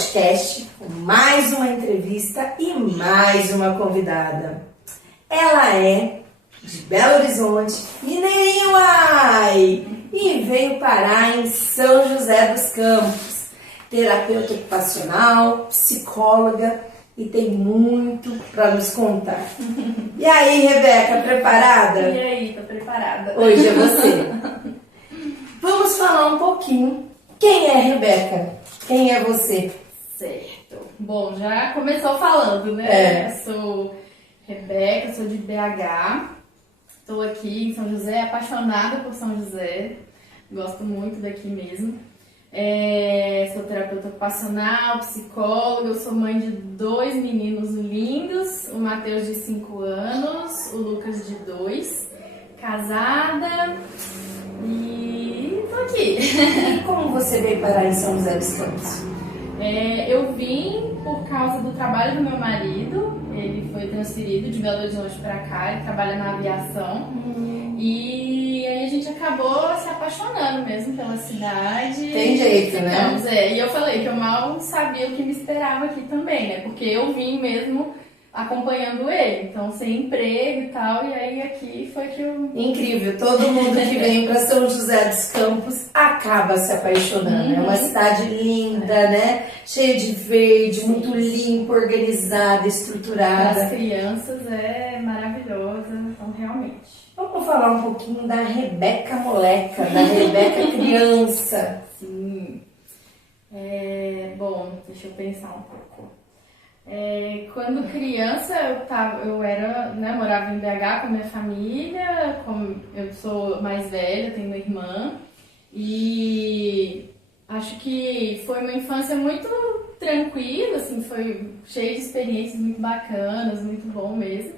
podcast com mais uma entrevista e mais uma convidada. Ela é de Belo Horizonte, mineirinho, ai! E veio parar em São José dos Campos. Terapeuta ocupacional, psicóloga e tem muito para nos contar. E aí, Rebeca, preparada? E aí, tô preparada. Hoje é você. Vamos falar um pouquinho. Quem é Rebeca? Quem é você? Certo. Bom, já começou falando, né? Eu sou Rebeca, sou de BH. Estou aqui em São José, apaixonada por São José. Gosto muito daqui mesmo. Sou terapeuta ocupacional, psicóloga. Eu sou mãe de 2 meninos lindos. O Matheus de 5 anos, o Lucas de 2. Casada e tô aqui. E como você veio parar em São José dos Campos? Eu vim por causa do trabalho do meu marido. Ele foi transferido de Belo Horizonte para cá, ele trabalha na aviação. E aí a gente acabou se apaixonando mesmo pela cidade. Tem jeito, né? E eu falei que eu mal sabia o que me esperava aqui também, né? Porque eu vim mesmo acompanhando ele, então sem emprego e tal, e aí aqui foi que eu... Incrível, todo mundo que vem para São José dos Campos acaba se apaixonando. É uma cidade linda, né? Cheia de verde, muito limpa, organizada, estruturada. As crianças é maravilhosa, então realmente. Vamos falar um pouquinho da Rebeca moleca, da Rebeca criança. Sim. Bom, deixa eu pensar um pouco. Quando criança eu morava em BH com a minha família, como eu sou mais velha, tenho uma irmã, e acho que foi uma infância muito tranquila, assim, foi cheia de experiências muito bacanas, muito bom mesmo.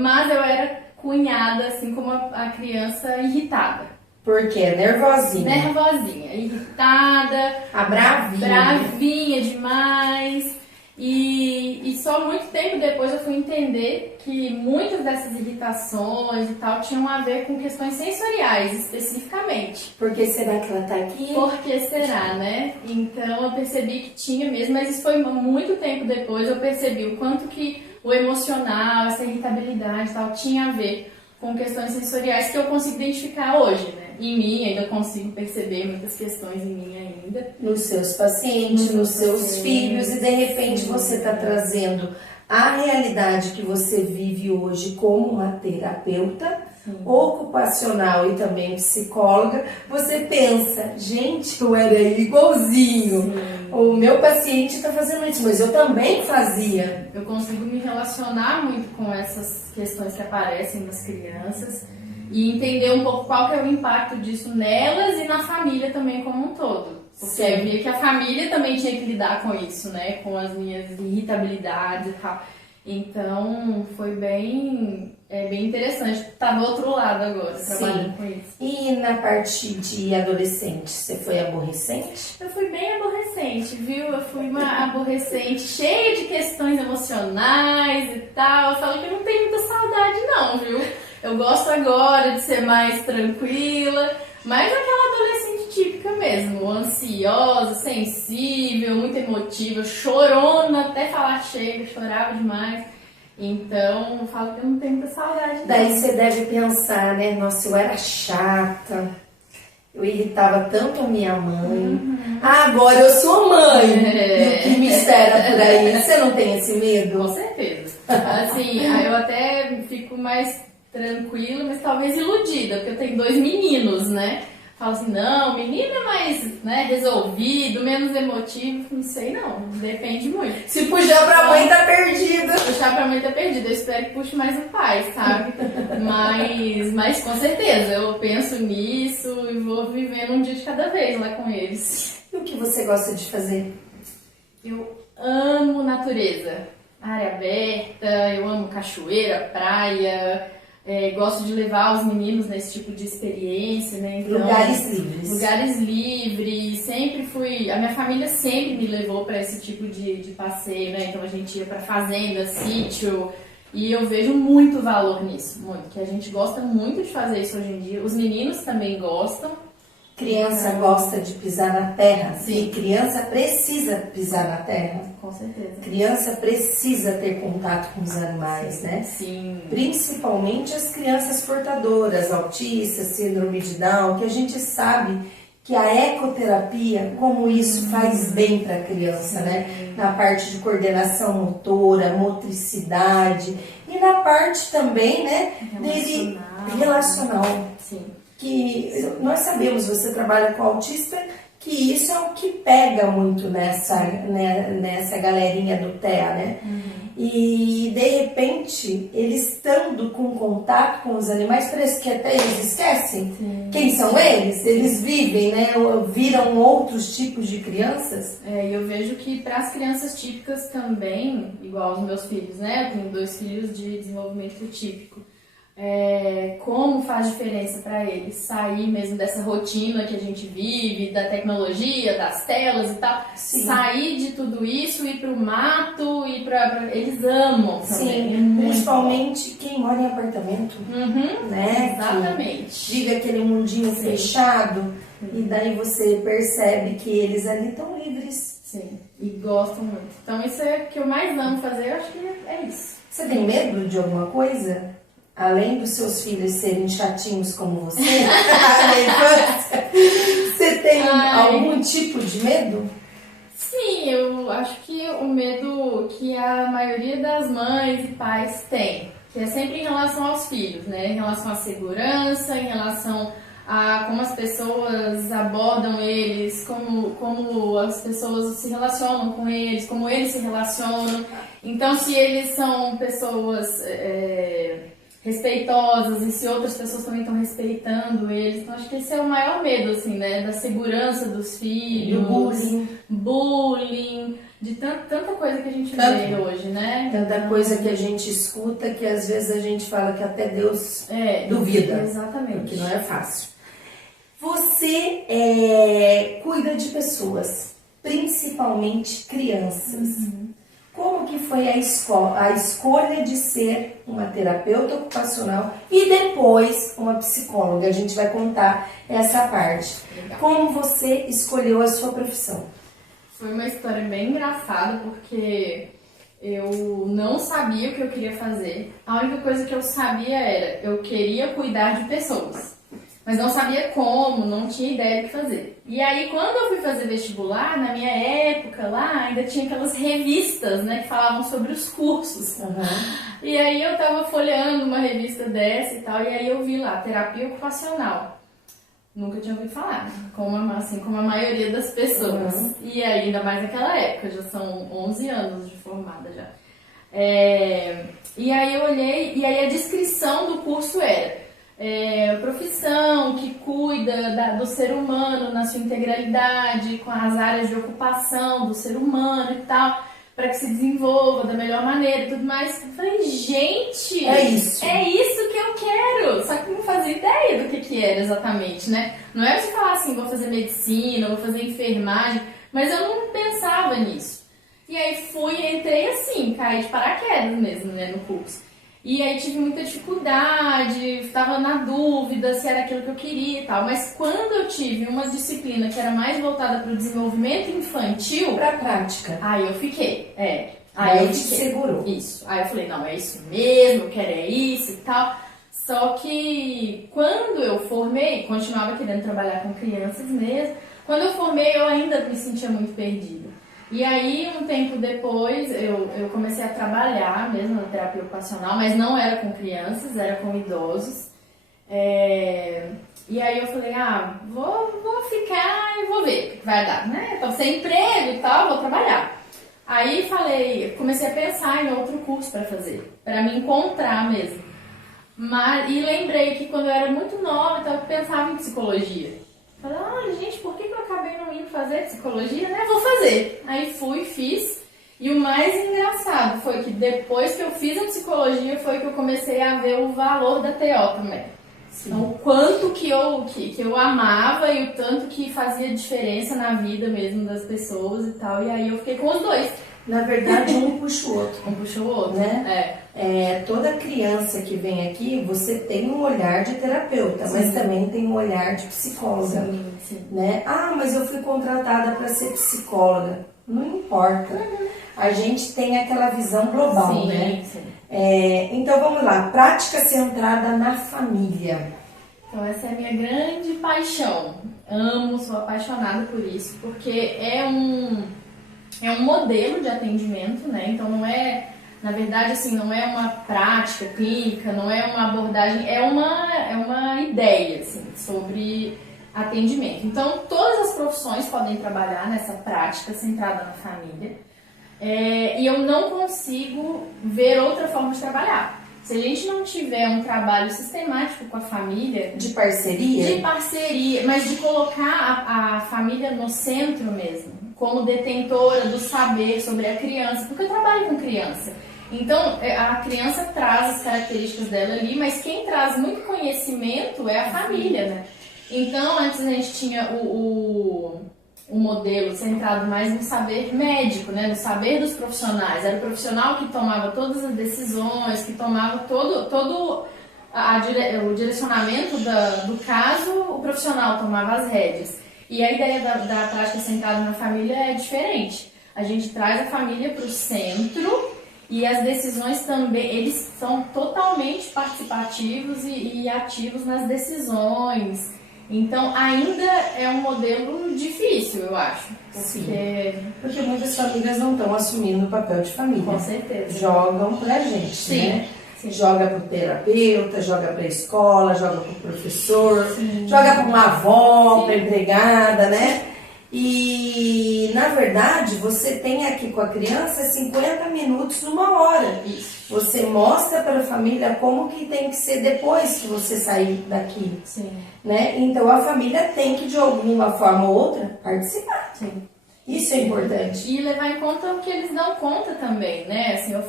Mas eu era cunhada, assim, como a criança irritada. Por quê? Nervosinha. Nervosinha, irritada. A bravinha. Bravinha demais. E só muito tempo depois eu fui entender que muitas dessas irritações e tal tinham a ver com questões sensoriais, especificamente. Por que será que ela tá aqui? Por que será, né? Então eu percebi que tinha mesmo, mas isso foi muito tempo depois, eu percebi o quanto que o emocional, essa irritabilidade e tal, tinha a ver com questões sensoriais que eu consigo identificar hoje, né? Em mim, ainda consigo perceber muitas questões em mim ainda. Nos seus pacientes, nos seus filhos, e de repente você está trazendo a realidade que você vive hoje como uma terapeuta ocupacional e também psicóloga. Você pensa, gente, eu era igualzinho. O meu paciente está fazendo isso, mas eu também fazia. Eu consigo me relacionar muito com essas questões que aparecem nas crianças e entender um pouco qual que é o impacto disso nelas e na família também como um todo. Porque eu via que a família também tinha que lidar com isso, né? Com as minhas irritabilidades e tal. Então, foi bem interessante estar do outro lado agora, trabalhando com isso. E na parte de adolescente, você foi aborrecente? Eu fui bem aborrecente, viu? Eu fui uma aborrecente, cheia de questões emocionais e tal. Eu falo que eu não tenho muita saudade não, viu? Eu gosto agora de ser mais tranquila, mas aquela adolescente típica mesmo, ansiosa, sensível, muito emotiva, chorona, até falar chega, chorava demais. Então, eu falo que eu não tenho muita saudade. Daí você deve pensar, né? Nossa, eu era chata, eu irritava tanto a minha mãe. Agora eu sou mãe. E o que me espera por aí? Você não tem esse medo? Com certeza. Assim, aí eu até fico mais tranquila, mas talvez iludida, porque eu tenho 2 meninos, né? Falo assim, não, menino é mais, né, resolvido, menos emotivo, não sei não, depende muito. Se puxar pra mãe, tá perdido. Puxar pra mãe tá perdido, eu espero que puxe mais o pai, sabe? Mas com certeza, eu penso nisso e vou vivendo um dia de cada vez lá com eles. E o que você gosta de fazer? Eu amo natureza, área aberta, eu amo cachoeira, praia. Gosto de levar os meninos nesse tipo de experiência, né? Então, lugares livres. Lugares livres, sempre fui... A minha família sempre me levou para esse tipo de passeio, né? Então a gente ia para fazenda, sítio, e eu vejo muito valor nisso, muito. Que a gente gosta muito de fazer isso hoje em dia. Os meninos também gostam. Criança gosta de pisar na terra. Sim. E criança precisa pisar na terra. Com certeza. Criança precisa ter contato com os animais, né? Sim. Principalmente as crianças portadoras, autistas, síndrome de Down, que a gente sabe que a ecoterapia, como isso faz bem para a criança, né? Na parte de coordenação motora, motricidade e na parte também, né, dele relacional. Sim. Que nós sabemos, você trabalha com autista, que isso é o que pega muito nessa galerinha do TEA, né? E de repente, eles estando com contato com os animais, parece que até eles esquecem quem são eles. Eles vivem, né? Viram outros tipos de crianças. Eu vejo que para as crianças típicas também, igual os meus filhos, né? Eu tenho 2 filhos de desenvolvimento típico. Como faz diferença para eles sair mesmo dessa rotina que a gente vive, da tecnologia, das telas e tal, sair de tudo isso, ir pro mato, eles amam também. Sim, principalmente quem mora em apartamento, né? Exatamente. Que vive aquele mundinho fechado e daí você percebe que eles ali estão livres. Sim, e gostam muito. Então isso é o que eu mais amo fazer, eu acho que é isso. Você tem medo de alguma coisa? Além dos seus filhos serem chatinhos como você, na infância, você tem algum tipo de medo? Sim, eu acho que o medo que a maioria das mães e pais tem, que é sempre em relação aos filhos, né? Em relação à segurança, em relação a como as pessoas abordam eles, como as pessoas se relacionam com eles, como eles se relacionam. Então, se eles são pessoas respeitosas e se outras pessoas também estão respeitando eles. Então acho que esse é o maior medo, assim, né? Da segurança dos filhos. Do bullying, de tanta coisa que a gente vê hoje, né? Tanta coisa que a gente escuta que às vezes a gente fala que até Deus duvida. Exatamente. Porque não é fácil. Você cuida de pessoas, principalmente crianças. Como que foi a escolha de ser uma terapeuta ocupacional e depois uma psicóloga? A gente vai contar essa parte. Legal. Como você escolheu a sua profissão? Foi uma história bem engraçada, porque eu não sabia o que eu queria fazer. A única coisa que eu sabia era, eu queria cuidar de pessoas. Mas não sabia como, não tinha ideia do que fazer. E aí, quando eu fui fazer vestibular, na minha época lá, ainda tinha aquelas revistas, né, que falavam sobre os cursos. E aí eu tava folheando uma revista dessa e tal, e aí eu vi lá, terapia ocupacional. Nunca tinha ouvido falar, como a maioria das pessoas. E aí, ainda mais naquela época, já são 11 anos de formada já. E aí eu olhei, e aí a descrição do curso era... profissão que cuida do ser humano na sua integralidade, com as áreas de ocupação do ser humano e tal, para que se desenvolva da melhor maneira e tudo mais. Eu falei, gente, é isso que eu quero, só que não fazia ideia do que era exatamente, né? Não é você falar assim, vou fazer medicina, vou fazer enfermagem, mas eu não pensava nisso. E aí entrei assim, caí de paraquedas mesmo, né, no curso. E aí tive muita dificuldade, estava na dúvida se era aquilo que eu queria e tal. Mas quando eu tive uma disciplina que era mais voltada para o desenvolvimento infantil... Para a prática. Aí eu fiquei, Aí eu te segurou. Isso. Aí eu falei, não, é isso mesmo, eu quero isso e tal. Só que quando eu formei, continuava querendo trabalhar com crianças mesmo. Quando eu formei, eu ainda me sentia muito perdida. E aí, um tempo depois, eu comecei a trabalhar mesmo na terapia ocupacional, mas não era com crianças, era com idosos. E aí eu falei, vou ficar e vou ver o que vai dar, né? Tô sem emprego e tal, vou trabalhar. Aí comecei a pensar em outro curso para fazer, para me encontrar mesmo. E lembrei que quando eu era muito nova, eu pensava em psicologia. Falei, olha, gente, por que eu acabei não indo fazer psicologia, né? Vou fazer. Aí fui, fiz. E o mais engraçado foi que depois que eu fiz a psicologia, foi que eu comecei a ver o valor da TO também. Então, o quanto que eu amava e o tanto que fazia diferença na vida mesmo das pessoas e tal. E aí eu fiquei com os dois. Na verdade, um puxa o outro. Um puxa o outro, né? Toda criança que vem aqui, você tem um olhar de terapeuta, mas também tem um olhar de psicóloga. Sim. Né? Ah, mas eu fui contratada para ser psicóloga. Não importa. A gente tem aquela visão global, né? Sim. Então vamos lá, prática centrada na família. Então essa é a minha grande paixão. Amo, sou apaixonada por isso, porque é um modelo de atendimento, né? Então não é, na verdade, assim, não é uma prática clínica, não é uma abordagem, é uma ideia, assim, sobre atendimento. Então todas as profissões podem trabalhar nessa prática centrada na família. E eu não consigo ver outra forma de trabalhar. Se a gente não tiver um trabalho sistemático com a família... De parceria? De parceria, mas de colocar a família no centro mesmo, como detentora do saber sobre a criança, porque eu trabalho com criança. Então, a criança traz as características dela ali, mas quem traz muito conhecimento é a família, né? Então, antes a gente tinha o modelo centrado mais no saber médico, né? No saber dos profissionais. Era o profissional que tomava todas as decisões, que tomava todo o direcionamento do caso, o profissional tomava as rédeas. E a ideia da prática centrada na família é diferente. A gente traz a família para o centro e as decisões também, eles são totalmente participativos e ativos nas decisões. Então, ainda é um modelo difícil, eu acho. Porque muitas famílias não estão assumindo o papel de família. Com certeza. Jogam pra gente, né? Sim. Joga pro terapeuta, joga pra escola, joga pro professor, joga pra uma avó, pra empregada, né? E, na verdade, você tem aqui com a criança 50 minutos, 1 hora. Isso. Você mostra para a família como que tem que ser depois que você sair daqui. Sim. Né? Então, a família tem que, de alguma forma ou outra, participar. Sim. Isso é importante. E levar em conta o que eles dão conta também, né? Assim, eu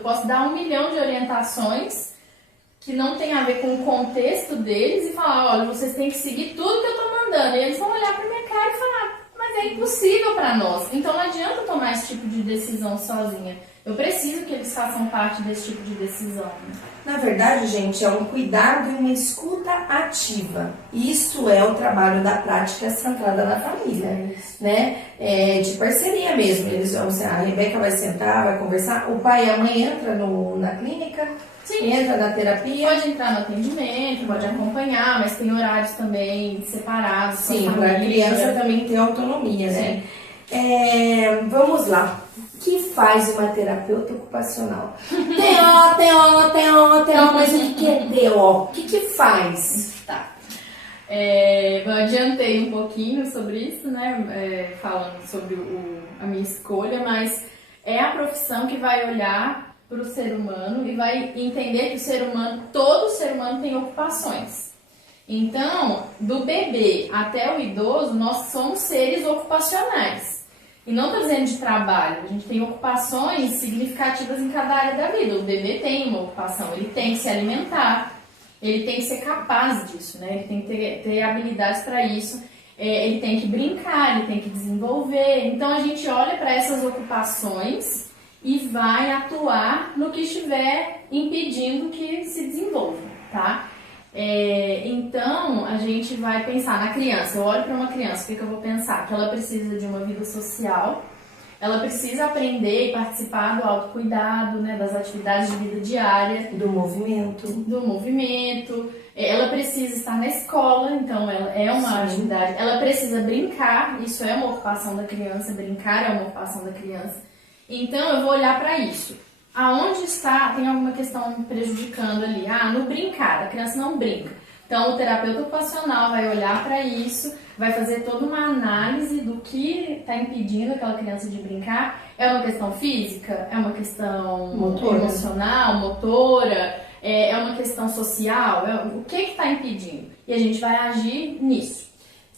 posso dar 1 milhão de orientações que não tem a ver com o contexto deles e falar, olha, vocês têm que seguir tudo que eu tô mandando. E eles vão olhar pra minha cara e falar, mas é impossível para nós. Então não adianta tomar esse tipo de decisão sozinha. Eu preciso que eles façam parte desse tipo de decisão. Na verdade, gente, é um cuidado e uma escuta ativa. Isso é o trabalho da prática centrada na família, né? De parceria mesmo. Eles vão, a Rebeca vai sentar, vai conversar. O pai e a mãe entram na clínica, entra na terapia. Pode entrar no atendimento, pode acompanhar, mas tem horários também separados. Sim, para a criança também ter autonomia, né? Vamos lá. O que faz uma terapeuta ocupacional? TO, mas o que é TO? O que faz? Tá. Eu adiantei um pouquinho sobre isso, né? Falando sobre a minha escolha, mas é a profissão que vai olhar para o ser humano e vai entender que todo ser humano tem ocupações. Então, do bebê até o idoso, nós somos seres ocupacionais. E não estou dizendo de trabalho, a gente tem ocupações significativas em cada área da vida. O bebê tem uma ocupação, ele tem que se alimentar, ele tem que ser capaz disso, né? Ele tem que ter habilidades para isso, ele tem que brincar, ele tem que desenvolver. Então a gente olha para essas ocupações e vai atuar no que estiver impedindo que se desenvolva, tá? Então, a gente vai pensar na criança. Eu olho para uma criança, o que eu vou pensar? Que ela precisa de uma vida social, ela precisa aprender e participar do autocuidado, né, das atividades de vida diária. Do movimento. Ela precisa estar na escola, então ela é uma atividade. Ela precisa brincar, isso é uma ocupação da criança, brincar é uma ocupação da criança. Então, eu vou olhar para isso. Aonde está, tem alguma questão prejudicando ali? No brincar, a criança não brinca. Então, o terapeuta ocupacional vai olhar para isso, vai fazer toda uma análise do que está impedindo aquela criança de brincar. É uma questão física? É uma questão emocional, motora? É uma questão social? O que está impedindo? E a gente vai agir nisso.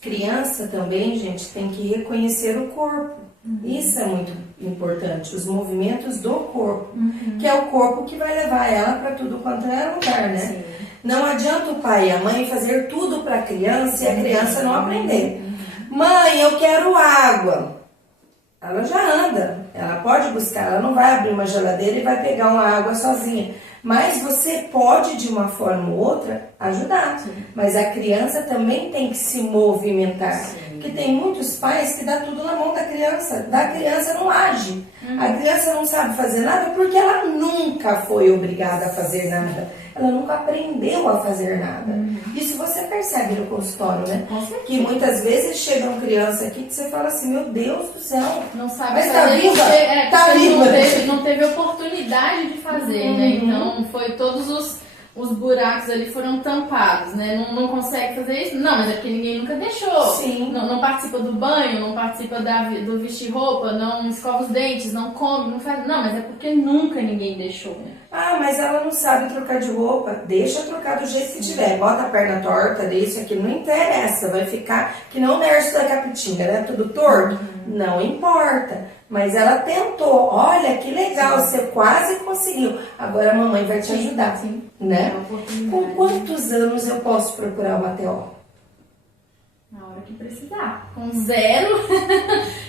Criança também, gente, tem que reconhecer o corpo. Isso é muito importante, os movimentos do corpo, que é o corpo que vai levar ela para tudo quanto é lugar, né? Sim. Não adianta o pai e a mãe fazer tudo para a criança e a criança não aprender. Mãe, eu quero água. ela já anda, ela pode buscar, ela não vai abrir uma geladeira e vai pegar uma água sozinha. Mas você pode, de uma forma ou outra, ajudar. Sim. Mas a criança também tem que se movimentar. Sim. Porque tem muitos pais que dá tudo na mão da criança. Da criança não age. A criança não sabe fazer nada porque ela nunca foi obrigada a fazer nada. Ela nunca aprendeu a fazer nada. Isso você percebe no consultório, né? Que muitas vezes chegam crianças aqui que você fala assim, meu Deus do céu. Não sabe Mas fazer, tá viva? Tá porque viva. não teve oportunidade de fazer, né? Então foi todos os buracos ali foram tampados, né? Não consegue fazer isso? Não, mas é porque ninguém nunca deixou. Sim. Não participa do banho, não participa do vestir roupa, não escova os dentes, não come, não faz. Não, mas é porque nunca ninguém deixou. Ah, mas ela não sabe trocar de roupa. Deixa trocar do jeito que tiver. Bota a perna torta, isso aqui, não interessa. Vai ficar que não o Nerso da Capitinga, né? Tudo torto. Não importa. Mas ela tentou. Olha, que legal, você quase conseguiu. Agora a mamãe vai te ajudar. Sim. Né? Com quantos anos eu posso procurar uma TO? Na hora que precisar. Com zero,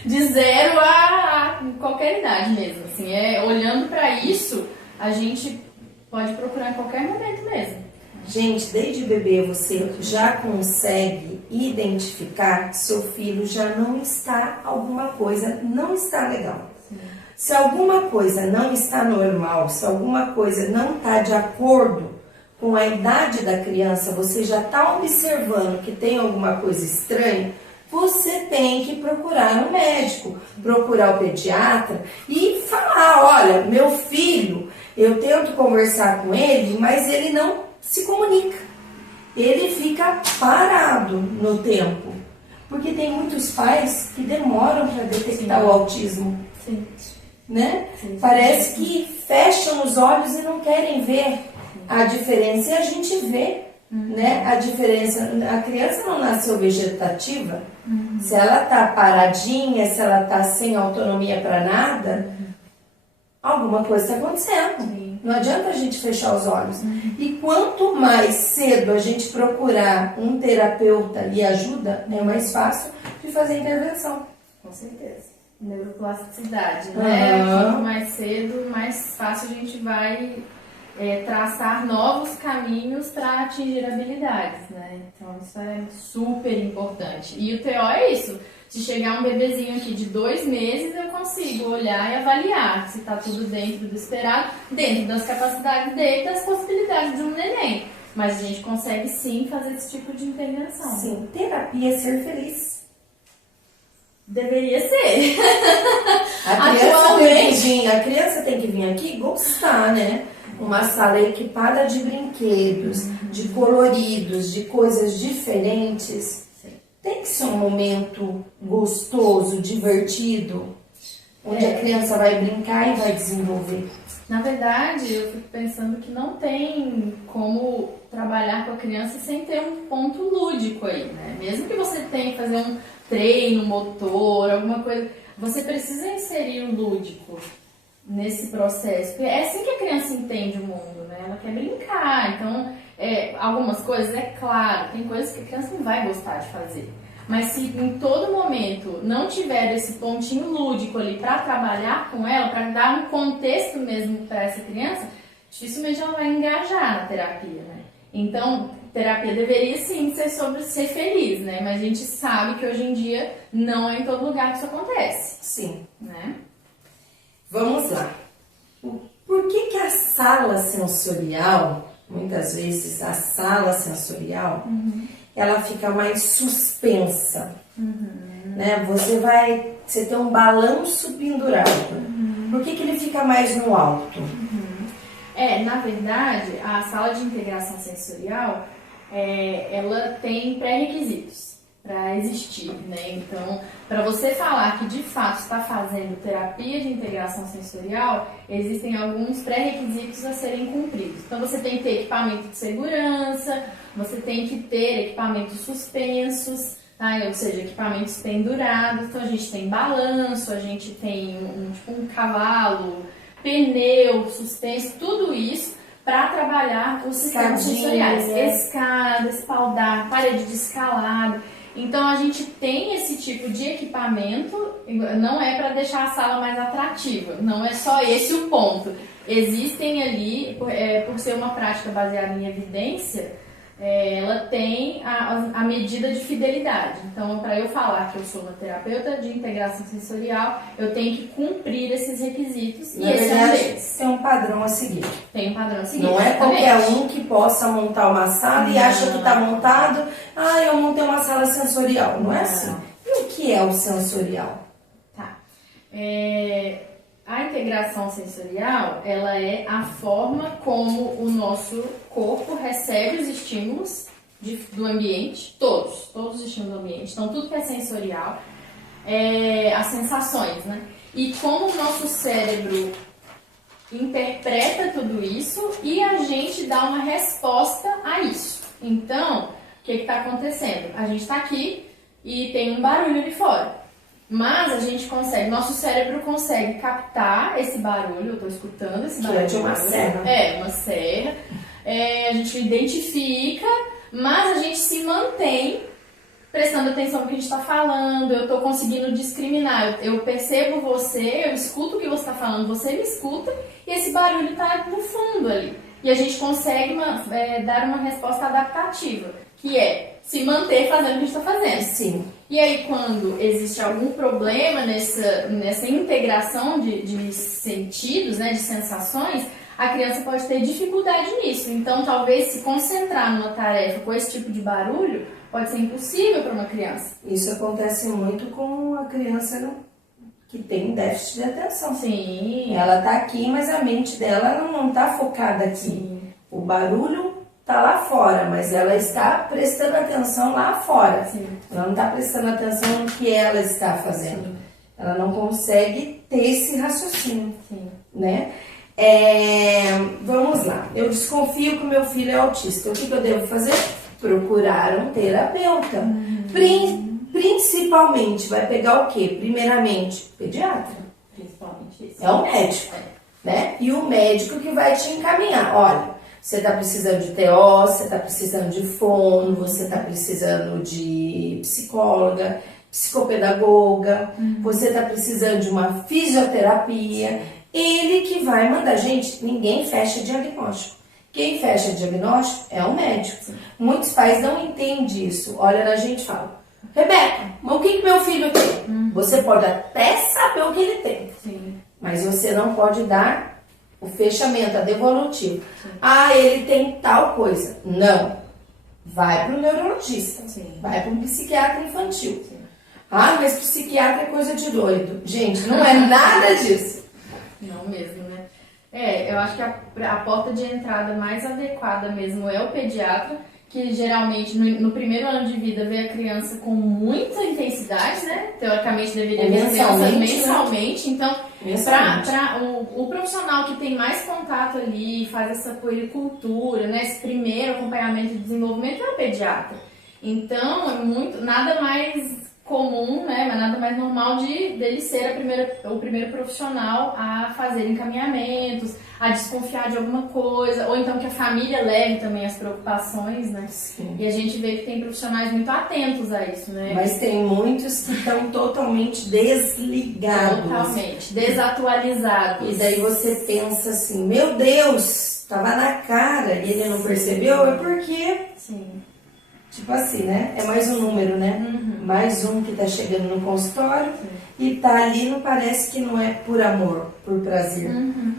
de zero a qualquer idade mesmo. Assim, olhando para isso, a gente pode procurar em qualquer momento mesmo. Gente, desde bebê você já consegue identificar que seu filho já não está, alguma coisa não está legal. Sim. Se alguma coisa não está normal, se alguma coisa não está de acordo com a idade da criança, você já está observando que tem alguma coisa estranha, você tem que procurar um médico, procurar o pediatra e falar, olha, meu filho, eu tento conversar com ele, mas ele não se comunica. Ele fica parado no tempo. Porque tem muitos pais que demoram para detectar o autismo. Sim. Né? Sim. Parece que fecham os olhos e não querem ver a diferença. E a gente vê, né? A diferença. A criança não nasceu vegetativa. Se ela tá paradinha, se ela tá sem autonomia para nada, alguma coisa está acontecendo. Sim. Não adianta a gente fechar os olhos. E quanto mais cedo a gente procurar um terapeuta e ajuda, é mais fácil de fazer a intervenção. Com certeza. Neuroplasticidade, né? Quanto mais cedo, mais fácil a gente vai traçar novos caminhos para atingir habilidades, né? Então isso é super importante. E o TO é isso. Se chegar um bebezinho aqui de 2 meses, eu consigo olhar e avaliar se está tudo dentro do esperado, dentro das capacidades dele, das possibilidades de um neném. Mas a gente consegue sim fazer esse tipo de intervenção. Sim, terapia é ser feliz. Deveria ser. A criança tem que vir aqui e gostar, né? Uma sala equipada de brinquedos, de coloridos, de coisas diferentes. Tem que ser um momento gostoso, divertido, onde a criança vai brincar e vai desenvolver. Na verdade, eu fico pensando que não tem como trabalhar com a criança sem ter um ponto lúdico aí, né? Mesmo que você tenha que fazer um treino motor, alguma coisa, você precisa inserir o lúdico nesse processo. Porque é assim que a criança entende o mundo, né? Ela quer brincar, então algumas coisas, é claro, tem coisas que a criança não vai gostar de fazer. Mas se em todo momento não tiver esse pontinho lúdico ali para trabalhar com ela, para dar um contexto mesmo para essa criança, dificilmente ela vai engajar na terapia, né? Então, terapia deveria sim ser sobre ser feliz, né? Mas a gente sabe que hoje em dia não é em todo lugar que isso acontece. Sim. Né? Vamos lá. Por que a sala sensorial, muitas vezes a sala sensorial, ela fica mais suspensa, né? Você tem um balanço pendurado. Por que ele fica mais no alto? Na verdade, a sala de integração sensorial, ela tem pré-requisitos para existir, né? Então, para você falar que de fato está fazendo terapia de integração sensorial, existem alguns pré-requisitos a serem cumpridos. Então, você tem que ter equipamento de segurança, você tem que ter equipamentos suspensos, tá? Ou seja, equipamentos pendurados. Então, a gente tem balanço, a gente tem um cavalo, pneu, suspenso, tudo isso para trabalhar os sistemas sensoriais. Escada, espaldar, parede de escalada. Então a gente tem esse tipo de equipamento, não é para deixar a sala mais atrativa, não é só esse o ponto. Existem ali, por ser uma prática baseada em evidência, ela tem a medida de fidelidade. Então, para eu falar que eu sou uma terapeuta de integração sensorial, eu tenho que cumprir esses requisitos. Na verdade, tem um padrão a seguir. Tem um padrão a seguir. Não é qualquer um que possa montar uma sala e acha que está montado. Eu montei uma sala sensorial. Não é assim. E o que é o sensorial? Tá. A integração sensorial, ela é a forma como o nosso corpo recebe os estímulos do ambiente, todos os estímulos do ambiente. Então, tudo que é sensorial, as sensações, né? E como o nosso cérebro interpreta tudo isso e a gente dá uma resposta a isso. Então, o que está acontecendo? A gente está aqui e tem um barulho ali fora. Mas a gente consegue, nosso cérebro consegue captar esse barulho, eu estou escutando esse barulho. Que é de uma serra. Uma serra. A gente identifica, mas a gente se mantém prestando atenção no que a gente está falando, eu estou conseguindo discriminar, eu percebo você, eu escuto o que você está falando, você me escuta, e esse barulho está no fundo ali. E a gente consegue dar uma resposta adaptativa, que é se manter fazendo o que a gente está fazendo. Sim. E aí, quando existe algum problema nessa integração de sentidos, né, de sensações, a criança pode ter dificuldade nisso. Então, talvez se concentrar numa tarefa com esse tipo de barulho pode ser impossível para uma criança. Isso acontece muito com a criança que tem déficit de atenção. Sim. Ela está aqui, mas a mente dela não está focada aqui. Sim. O barulho está lá fora, mas ela está prestando atenção lá fora. Sim. Ela não está prestando atenção no que ela está fazendo. Sim. Ela não consegue ter esse raciocínio. Sim. Né? Vamos lá. Eu desconfio que o meu filho é autista. O que eu devo fazer? Procurar um terapeuta. Principalmente, vai pegar o quê? Primeiramente, pediatra. Principalmente isso. É o médico. Né? E o médico que vai te encaminhar. Olha, você está precisando de TO, você está precisando de fono, você está precisando de psicóloga, psicopedagoga, você está precisando de uma fisioterapia. Ele que vai mandar. Gente, ninguém fecha diagnóstico. Quem fecha diagnóstico é o médico. Muitos pais não entendem isso. Olha na gente e fala: Rebeca, mas o que meu filho tem? Você pode até saber o que ele tem. Sim. Mas você não pode dar o fechamento, a devolutivo. Ele tem tal coisa. Não. Vai para o neurologista. Sim. Vai para um psiquiatra infantil. Sim. Mas psiquiatra é coisa de doido. Gente, não é nada disso. Não mesmo, né? Eu acho que a porta de entrada mais adequada mesmo é o pediatra, que geralmente no primeiro ano de vida vê a criança com muita intensidade, né? Teoricamente deveria ver a criança mensalmente. Então, o profissional que tem mais contato ali, faz essa puericultura, né? Esse primeiro acompanhamento de desenvolvimento é o pediatra. Então, nada mais comum, né, mas nada mais normal dele ser o primeiro profissional a fazer encaminhamentos, a desconfiar de alguma coisa, ou então que a família leve também as preocupações, né? Sim. E a gente vê que tem profissionais muito atentos a isso, né? Mas tem muitos que estão totalmente desligados. Totalmente, desatualizados. E daí você pensa assim, meu Deus, estava na cara e ele não percebeu, é porque... Sim. Tipo assim, né? É mais um número, né? Mais um que tá chegando no consultório e tá ali, não parece que não é por amor, por prazer.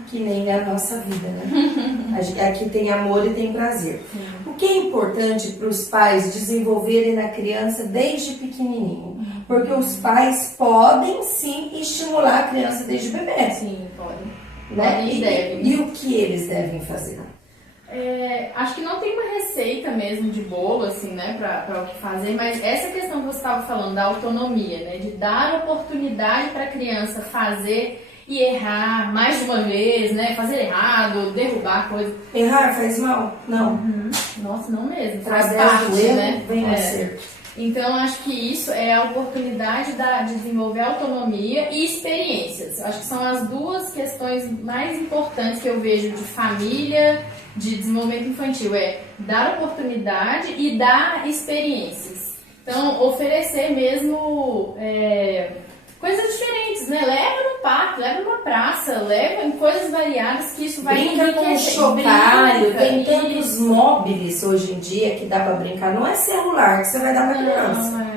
Que nem a nossa vida, né? Aqui tem amor e tem prazer. O que é importante para os pais desenvolverem na criança desde pequenininho? Porque os pais podem sim estimular a criança desde bebê. Sim, podem. Né? E devem. E o que eles devem fazer? Acho que não tem uma receita mesmo de bolo, assim, né, para o que fazer, mas essa questão que você estava falando da autonomia, né, de dar oportunidade para a criança fazer e errar mais de uma vez, né, fazer errado, derrubar coisa. Errar faz mal? Não. Nossa, não mesmo, faz Através parte, do erro, né? vem o acerto. Então, acho que isso é a oportunidade de desenvolver autonomia e experiências. Acho que são as duas questões mais importantes que eu vejo de família, de desenvolvimento infantil. É dar oportunidade e dar experiências. Então, Então, oferecer mesmo coisas diferentes, né? Leva no parque, leva numa praça, leva em coisas variadas que isso vai Brinca com o chocalho, tem tantos móveis hoje em dia que dá pra brincar. Não é celular que você vai dar pra criança.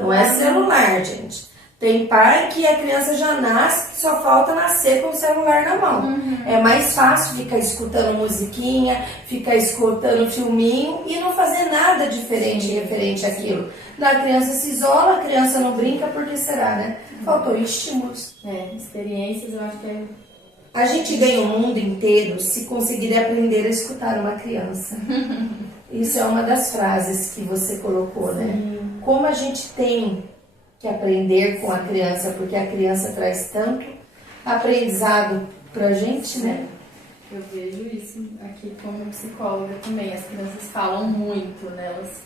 Não é celular, gente. Tem pai que a criança já nasce, só falta nascer com o celular na mão. É mais fácil ficar escutando musiquinha, ficar escutando filminho e não fazer nada diferente referente àquilo. A criança se isola, a criança não brinca, por que será, né? Faltou estímulos. Experiências eu acho que é... A gente ganha o mundo inteiro se conseguir aprender a escutar uma criança. Isso é uma das frases que você colocou, né? Como a gente tem que aprender com a criança, porque a criança traz tanto aprendizado pra gente, né? Eu vejo isso aqui como psicóloga também. As crianças falam muito, né? Elas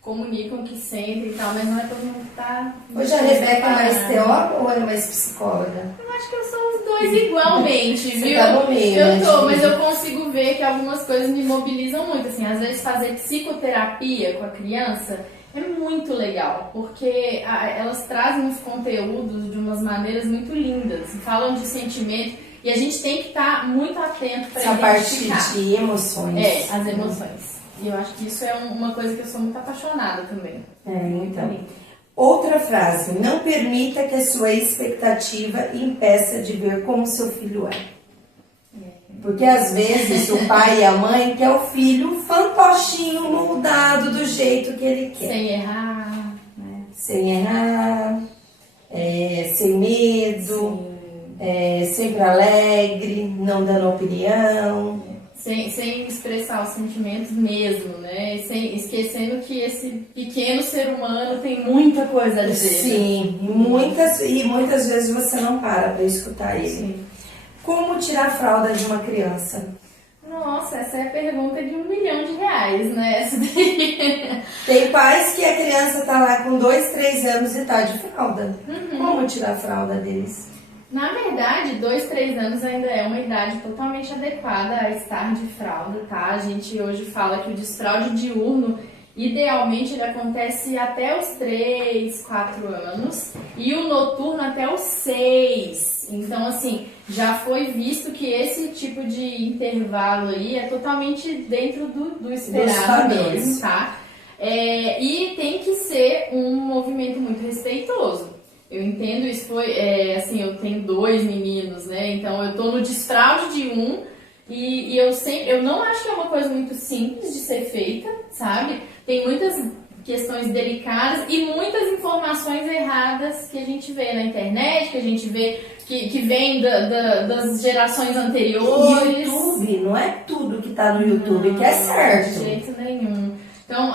comunicam que sentem e tal, mas não é todo mundo que tá... Hoje a Rebeca é mais teórica ou é mais psicóloga? Eu acho que eu sou os dois igualmente, viu? Você tá no meio, eu tô, mas eu consigo ver que algumas coisas me mobilizam muito. Assim, às vezes fazer psicoterapia com a criança é muito legal, porque elas trazem os conteúdos de umas maneiras muito lindas, falam de sentimento, e a gente tem que estar muito atento para identificar. Essa parte de emoções. As emoções. E eu acho que isso é uma coisa que eu sou muito apaixonada também. Então. Outra frase: não permita que a sua expectativa impeça de ver como seu filho é. Porque às vezes o pai e a mãe quer o filho fantochinho, moldado do jeito que ele quer. Sem errar, né? Sem errar, sem medo, sempre alegre, não dando opinião. Sem expressar os sentimentos mesmo, né? Esquecendo que esse pequeno ser humano tem muita coisa a dizer. Sim, muitas vezes você não para escutar ele. Sim. Como tirar a fralda de uma criança? Nossa, essa é a pergunta de R$1 milhão, né? Essa daí. Tem pais que a criança tá lá com 2, 3 anos e tá de fralda. Como tirar a fralda deles? Na verdade, 2, 3 anos ainda é uma idade totalmente adequada a estar de fralda, tá? A gente hoje fala que o desfraude diurno, idealmente, ele acontece até os 3, 4 anos e o noturno até os 6. Então, assim, já foi visto que esse tipo de intervalo aí é totalmente dentro do esperado mesmo, tá? E tem que ser um movimento muito respeitoso. Eu entendo, isso foi, assim, eu tenho 2 meninos, né? Então eu tô no desfraude de um e eu não acho que é uma coisa muito simples de ser feita, sabe? Tem muitas questões delicadas e muitas informações erradas que a gente vê na internet, que a gente vê que vem das gerações anteriores. YouTube, não é tudo que tá no YouTube que é certo. De jeito nenhum. Então,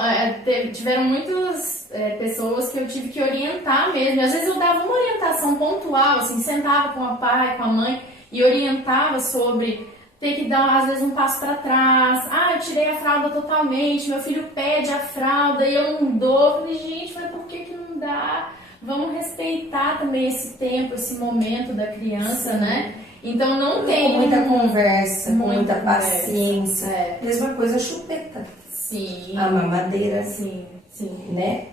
tiveram muitas pessoas que eu tive que orientar mesmo. Às vezes eu dava uma orientação pontual, assim, sentava com o pai, com a mãe e orientava sobre ter que dar, às vezes, um passo para trás. Eu tirei a fralda totalmente, meu filho pede a fralda e eu não dou. Eu falei, gente, mas por que não dá? Vamos respeitar também esse tempo, esse momento da criança, né? Então não tem... Com muita conversa, com muita paciência. Mesma coisa, chupeta. Sim. A mamadeira. Sim. Né?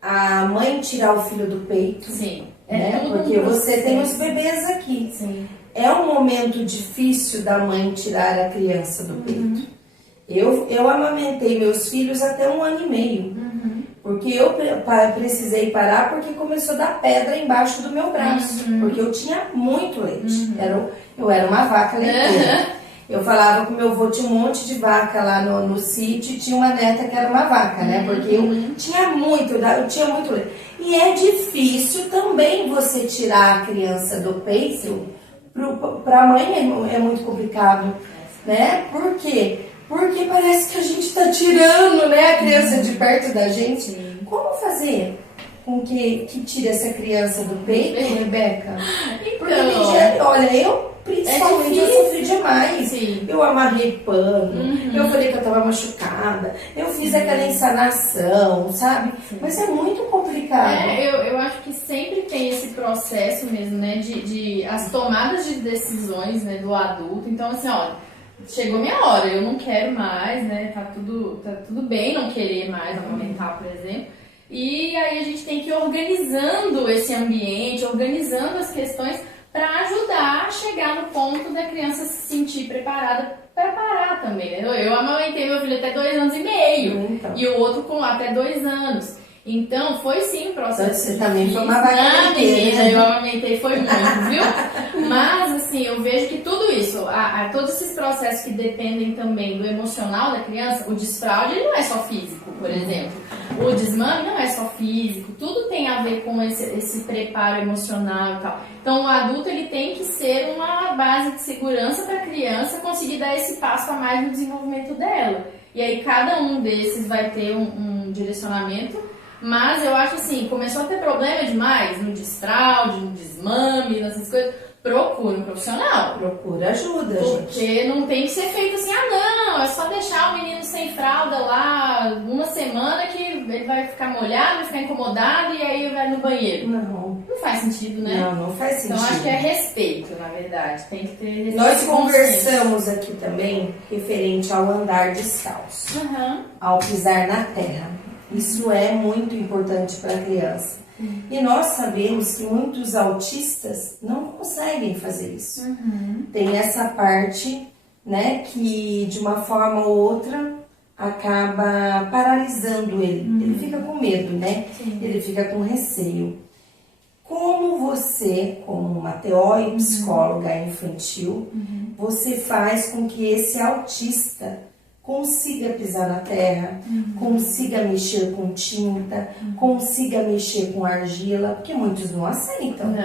A mãe tirar o filho do peito. Sim. Né? Porque você tem os bebês aqui. Sim. É um momento difícil da mãe tirar a criança do peito. Eu amamentei meus filhos até 1 ano e meio. Porque eu precisei parar porque começou a dar pedra embaixo do meu braço. Porque eu tinha muito leite. Eu era uma vaca leiteira. Eu falava que meu avô tinha um monte de vaca lá no sítio e tinha uma neta que era uma vaca, né? Porque eu tinha muito, eu tinha muito leite. E é difícil também você tirar a criança do peito. Para a mãe é muito complicado, né? Por quê? Porque parece que a gente está tirando, né, a criança de perto da gente. Como fazer com que tire essa criança do peito, Rebeca? Porque olha, eu principalmente eu sofri demais. Sim. Eu amarrei pano, eu falei que eu estava machucada, eu fiz aquela ensanação, sabe? Mas é muito complicado. Eu acho que sempre tem esse processo mesmo, né, de as tomadas de decisões, né, do adulto. Então, assim, olha, chegou minha hora, eu não quero mais, né, tá tudo bem não querer mais amamentar, por exemplo. E aí a gente tem que ir organizando esse ambiente, organizando as questões para ajudar a chegar no ponto da criança se sentir preparada para parar também, né? Eu amamentei meu filho até 2 anos e meio, Então. e o outro com até 2 anos. Então, foi sim um processo. Você também foi uma vaca menina, eu amamentei, foi muito, viu? Mas, assim, eu vejo que tudo isso, todos esses processos que dependem também do emocional da criança, o desfraude ele não é só físico, por exemplo. O desmame não é só físico, tudo tem a ver com esse preparo emocional e tal. Então, o adulto ele tem que ser uma base de segurança para a criança conseguir dar esse passo a mais no desenvolvimento dela. E aí, cada um desses vai ter um direcionamento. Mas eu acho assim, começou a ter problema demais no desfraude, no desmame, nessas coisas, procura um profissional. Procura ajuda, Porque gente. não tem que ser feito assim, não, é só deixar o menino sem fralda lá 1 semana que ele vai ficar molhado, vai ficar incomodado e aí vai no banheiro. Não Faz sentido, né? não faz sentido. Então acho que é respeito, na verdade, tem que ter respeito. Nós conversamos aqui também referente ao andar descalço, ao pisar na terra. Isso é muito importante para a criança. E nós sabemos que muitos autistas não conseguem fazer isso. Tem essa parte, né, que de uma forma ou outra acaba paralisando ele. Ele fica com medo, né? Sim. Ele fica com receio. Como você, como uma TO e psicóloga infantil, você faz com que esse autista consiga pisar na terra, consiga mexer com tinta, consiga mexer com argila, porque muitos não aceitam. Não,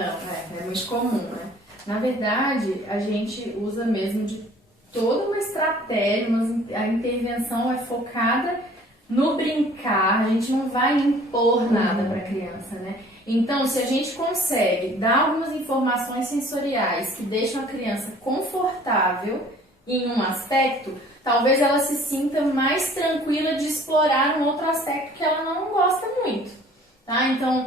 é muito comum, né? Na verdade, a gente usa mesmo de toda uma estratégia, a intervenção é focada no brincar, a gente não vai impor nada para a criança, né? Então, se a gente consegue dar algumas informações sensoriais que deixam a criança confortável em um aspecto, talvez ela se sinta mais tranquila de explorar um outro aspecto que ela não gosta muito, tá? Então,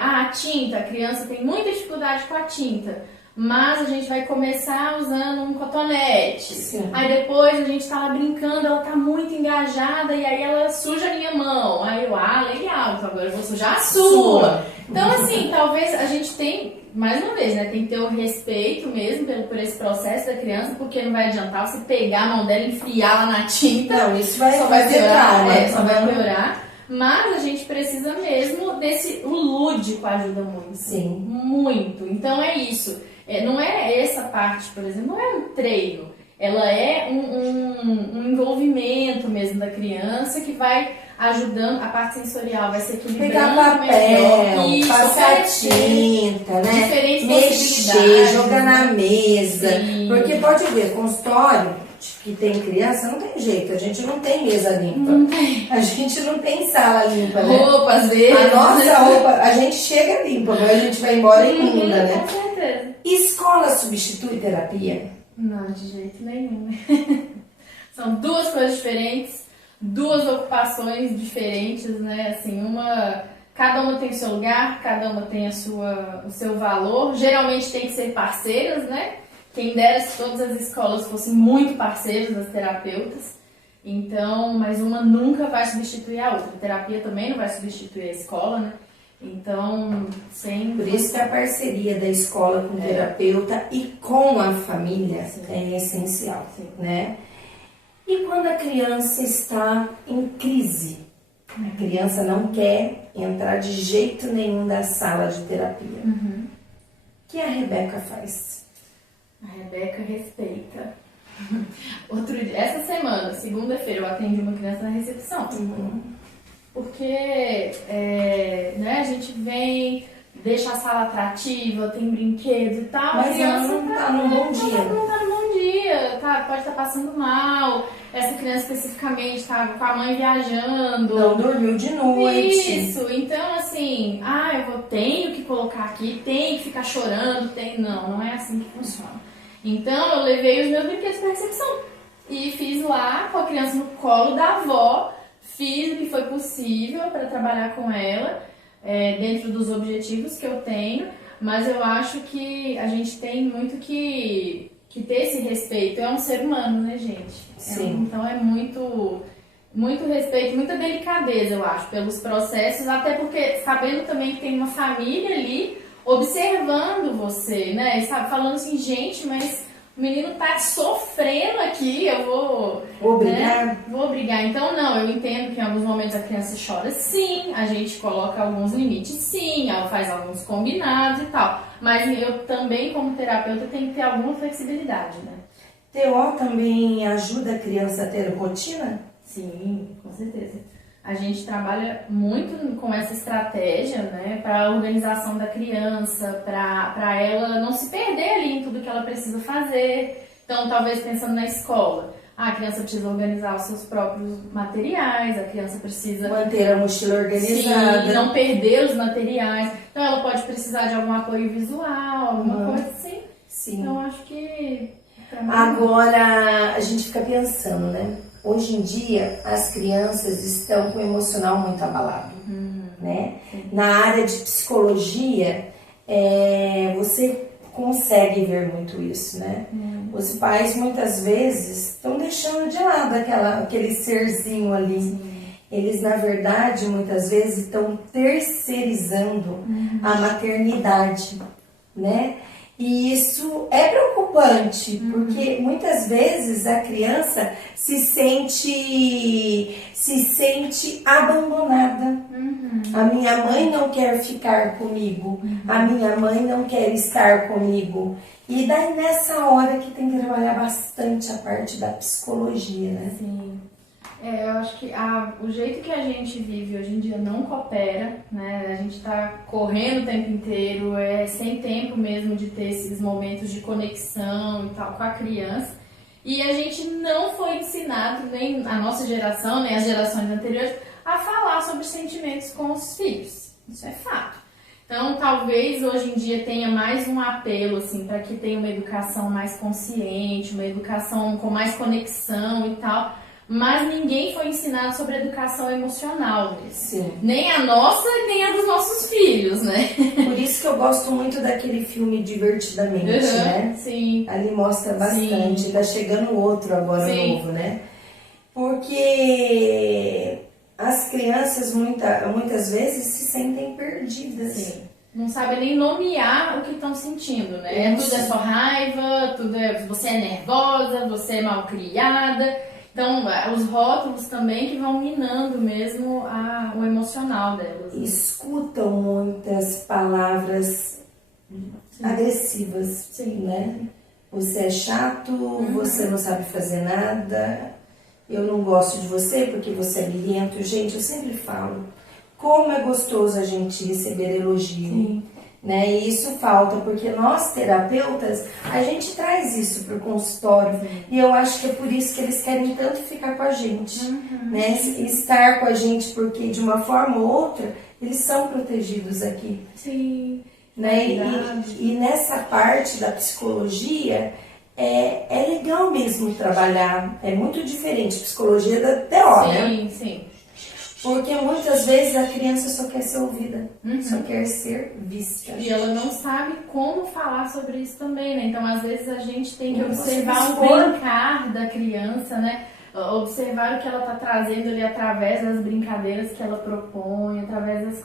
a tinta, a criança tem muita dificuldade com a tinta, mas a gente vai começar usando um cotonete. Sim. Aí depois a gente tá lá brincando, ela tá muito engajada e aí ela suja a minha mão. Aí eu, legal, então agora eu vou sujar a sua. Então, assim, talvez a gente tem, mais uma vez, né, tem que ter o respeito mesmo por esse processo da criança, porque não vai adiantar você pegar a mão dela e enfiar lá na tinta. Não, isso vai só vai piorar, trauma, só vai piorar. Mas a gente precisa mesmo o lúdico ajuda muito. Sim. Muito. Então é isso. Não é essa parte, por exemplo, não é um treino. Ela é um envolvimento mesmo da criança que vai ajudando, a parte sensorial vai se equilibrando. Pegar papel, passar tinta, né? Diferentes mexer, jogar na mesa. Sim. Porque pode ver, consultório que tem criança, não tem jeito, a gente não tem mesa limpa. A gente não tem sala limpa, né? Roupa, às vezes. A nossa roupa, a gente chega limpa, mas a gente vai embora imunda, né? Com certeza. Escola substitui terapia? Não, de jeito nenhum. São 2 coisas diferentes, 2 ocupações diferentes, né? Assim, cada uma tem o seu lugar, cada uma tem o seu valor. Geralmente tem que ser parceiras, né? Quem dera se todas as escolas fossem muito parceiras das terapeutas. Então, mas uma nunca vai substituir a outra. A terapia também não vai substituir a escola, né? Então, Por isso que a parceria da escola com o terapeuta e com a família é essencial, né? E quando a criança está em crise, a criança não quer entrar de jeito nenhum da sala de terapia, o que a Rebeca faz? A Rebeca respeita. Essa semana, segunda-feira, eu atendi uma criança na recepção. Porque né, a gente vem, deixa a sala atrativa, tem brinquedos e tal. Mas ela não tá num bom dia. Não tá num bom dia, pode estar passando mal. Essa criança especificamente estava com a mãe viajando. Não dormiu de noite. Isso, então assim, tenho que colocar aqui, tenho que ficar chorando, não é assim que funciona. Então eu levei os meus brinquedos para recepção e fiz lá com a criança no colo da avó, fiz o que foi possível para trabalhar com ela, dentro dos objetivos que eu tenho, mas eu acho que a gente tem muito que ter esse respeito. É um ser humano, né, gente? Sim. Então é muito muito respeito, muita delicadeza, eu acho, pelos processos, até porque sabendo também que tem uma família ali observando você, né? E sabe, falando assim, gente, mas o menino tá sofrendo aqui, eu vou... Vou brigar? Né? Vou brigar. Então, não, eu entendo que em alguns momentos a criança chora sim, a gente coloca alguns limites sim, ela faz alguns combinados e tal. Mas eu também, como terapeuta, tenho que ter alguma flexibilidade, né? TO também ajuda a criança a ter rotina? Sim, com certeza. A gente trabalha muito com essa estratégia, né, para a organização da criança, para ela não se perder ali em tudo que ela precisa fazer. Então, talvez pensando na escola, a criança precisa organizar os seus próprios materiais, a criança precisa manter a mochila organizada. Sim, não perder os materiais. Então, ela pode precisar de algum apoio visual, alguma coisa assim. Sim. Então, acho que... Agora, a gente fica pensando, né? Hoje em dia, as crianças estão com o emocional muito abalado, né? Na área de psicologia, você consegue ver muito isso, né? Os pais, muitas vezes, estão deixando de lado aquele serzinho ali. Sim. Eles, na verdade, muitas vezes, estão terceirizando a maternidade, né? E isso é preocupante, porque muitas vezes a criança se sente abandonada. A minha mãe não quer ficar comigo, a minha mãe não quer estar comigo. E daí nessa hora que tem que trabalhar bastante a parte da psicologia, né? Sim. Eu acho que o jeito que a gente vive hoje em dia não coopera, né? A gente tá correndo o tempo inteiro, sem tempo mesmo de ter esses momentos de conexão e tal com a criança. E a gente não foi ensinado, nem a nossa geração, nem as gerações anteriores, a falar sobre sentimentos com os filhos. Isso é fato. Então, talvez hoje em dia tenha mais um apelo, assim, para que tenha uma educação mais consciente, uma educação com mais conexão e tal. Mas ninguém foi ensinado sobre educação emocional mesmo. Sim. Nem a nossa, nem a dos nossos filhos, né? Por isso que eu gosto muito daquele filme Divertidamente, né? Sim. Ali mostra bastante. Sim. Tá chegando outro agora novo, né? Porque as crianças muitas vezes se sentem perdidas. Sim. Não sabem nem nomear o que estão sentindo, né? Tudo é só raiva, você é nervosa, você é mal criada. Então, os rótulos também que vão minando mesmo o emocional delas. Escutam muitas palavras agressivas, né? Você é chato, você não sabe fazer nada, eu não gosto de você porque você é birrento. Gente, eu sempre falo, como é gostoso a gente receber elogio. Sim. Né? E isso falta, porque nós terapeutas, a gente traz isso para o consultório. E eu acho que é por isso que eles querem tanto ficar com a gente, né? Estar com a gente, porque de uma forma ou outra eles são protegidos aqui. Sim. Né? E nessa parte da psicologia é legal mesmo trabalhar, é muito diferente a psicologia da TO, né? Sim. Porque muitas vezes a criança só quer ser ouvida, só quer ser vista. E ela não sabe como falar sobre isso também, né? Então, às vezes, a gente tem que observar o brincar da criança, né? Observar o que ela está trazendo ali através das brincadeiras que ela propõe, através das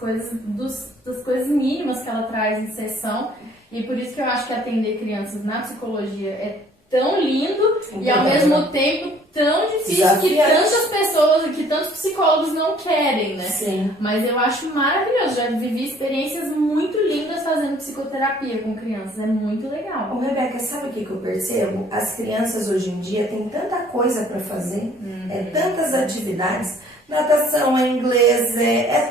coisas mínimas que ela traz em sessão. E por isso que eu acho que atender crianças na psicologia é tão lindo e ao mesmo tempo tão difícil que tantas pessoas, que tantos psicólogos não querem, né? Sim. Mas eu acho maravilhoso, já vivi experiências muito lindas fazendo psicoterapia com crianças, é muito legal. Ô, Rebeca, sabe o que eu percebo? As crianças hoje em dia têm tanta coisa para fazer, tantas atividades, natação, inglês,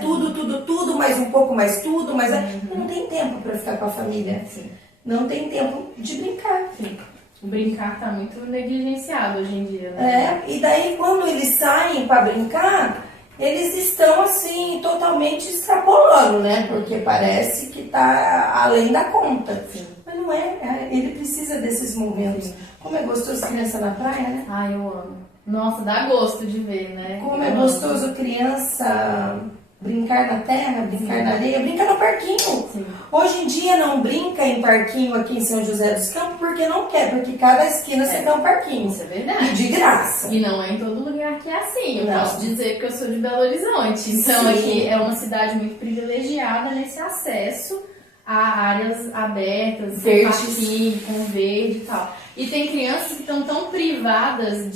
tudo, mais um pouco mais tudo, mas não tem tempo para ficar com a família. Sim. Não tem tempo de brincar. Sim. O brincar tá muito negligenciado hoje em dia, né? E daí quando eles saem para brincar, eles estão assim, totalmente extrapolando, né? Porque parece que tá além da conta. Sim. Mas não é, ele precisa desses momentos. Como é gostoso criança na praia, né? Ai, eu amo. Nossa, dá gosto de ver, né? Como é gostoso criança Brincar na terra, brincar na areia, brinca no parquinho. Sim. Hoje em dia não brinca em parquinho aqui em São José dos Campos porque não quer, porque cada esquina você tem um parquinho. Isso é verdade. E de graça. E não é em todo lugar que é assim. Eu Não. posso dizer que eu sou de Belo Horizonte. Então Sim. aqui é uma cidade muito privilegiada nesse acesso a áreas abertas, Verdes. parquinho, com verde e tal. E tem crianças que estão tão privadas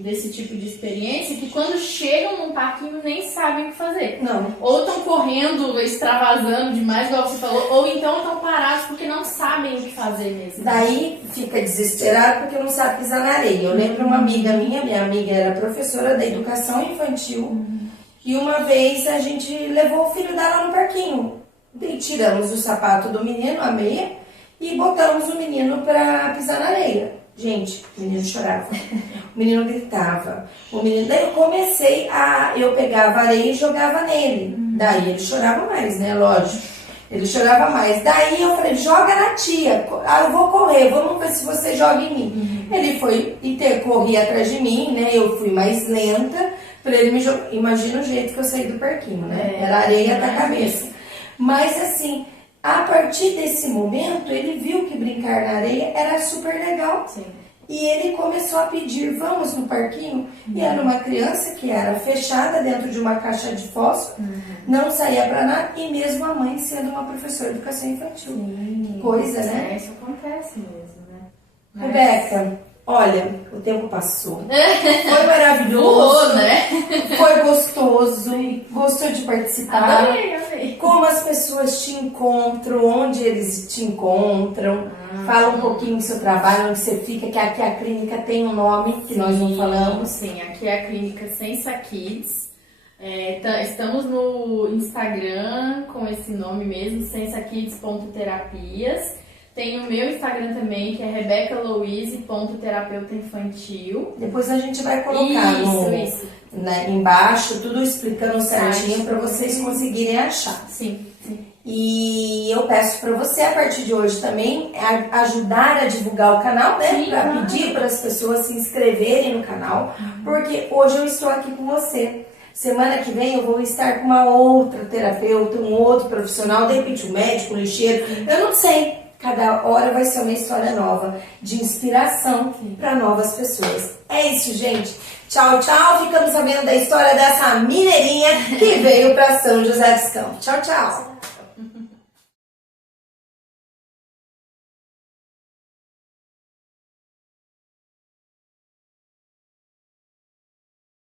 desse tipo de experiência que quando chegam num parquinho nem sabem o que fazer. Não. Ou estão correndo, extravasando demais, igual você falou, ou então estão parados porque não sabem o que fazer mesmo. Daí fica desesperado porque não sabe pisar na areia. Eu lembro uma amiga minha amiga era professora da educação infantil, e uma vez a gente levou o filho dela no parquinho. E tiramos o sapato do menino, a meia, e botamos o menino pra pisar na areia. Gente, o menino chorava, o menino gritava, daí eu pegava areia e jogava nele. Daí ele chorava mais, né? Lógico. Ele chorava mais. Daí eu falei, joga na tia. Eu vou correr, vamos ver se você joga em mim. Ele foi e corria atrás de mim, né? Eu fui mais lenta pra ele me jogar. Imagina o jeito que eu saí do parquinho, né? Era areia até a cabeça. Mas assim, a partir desse momento, ele viu que brincar na areia era super legal. Sim. E ele começou a pedir, vamos no parquinho? E era uma criança que era fechada dentro de uma caixa de fósforo, não saía pra nada, e mesmo a mãe sendo uma professora de educação infantil. Sim. Que coisa, né? Isso acontece mesmo, né? Rebeca, olha, o tempo passou. Foi maravilhoso. Voou, né? Foi gostoso. Gostou de participar? Adorei. Como as pessoas te encontram, onde eles te encontram. Fala um pouquinho do seu trabalho, onde você fica, que aqui a clínica tem um nome que nós não falamos. Sim, aqui é a clínica Sensa Kids. Estamos no Instagram com esse nome mesmo, sensakids.terapias. Tem o meu Instagram também, que é rebecalouise.terapeuta-infantil. Depois a gente vai colocar embaixo, tudo explicando certinho para vocês conseguirem achar. Sim. E eu peço para você, a partir de hoje também, ajudar a divulgar o canal, né? Para pedir para as pessoas se inscreverem no canal, porque hoje eu estou aqui com você. Semana que vem eu vou estar com uma outra terapeuta, um outro profissional, de repente um médico, um lixeiro, eu não sei. Cada hora vai ser uma história nova, de inspiração para novas pessoas. É isso, gente. Tchau, tchau. Ficamos sabendo da história dessa mineirinha que veio para São José dos Campos. Tchau, tchau.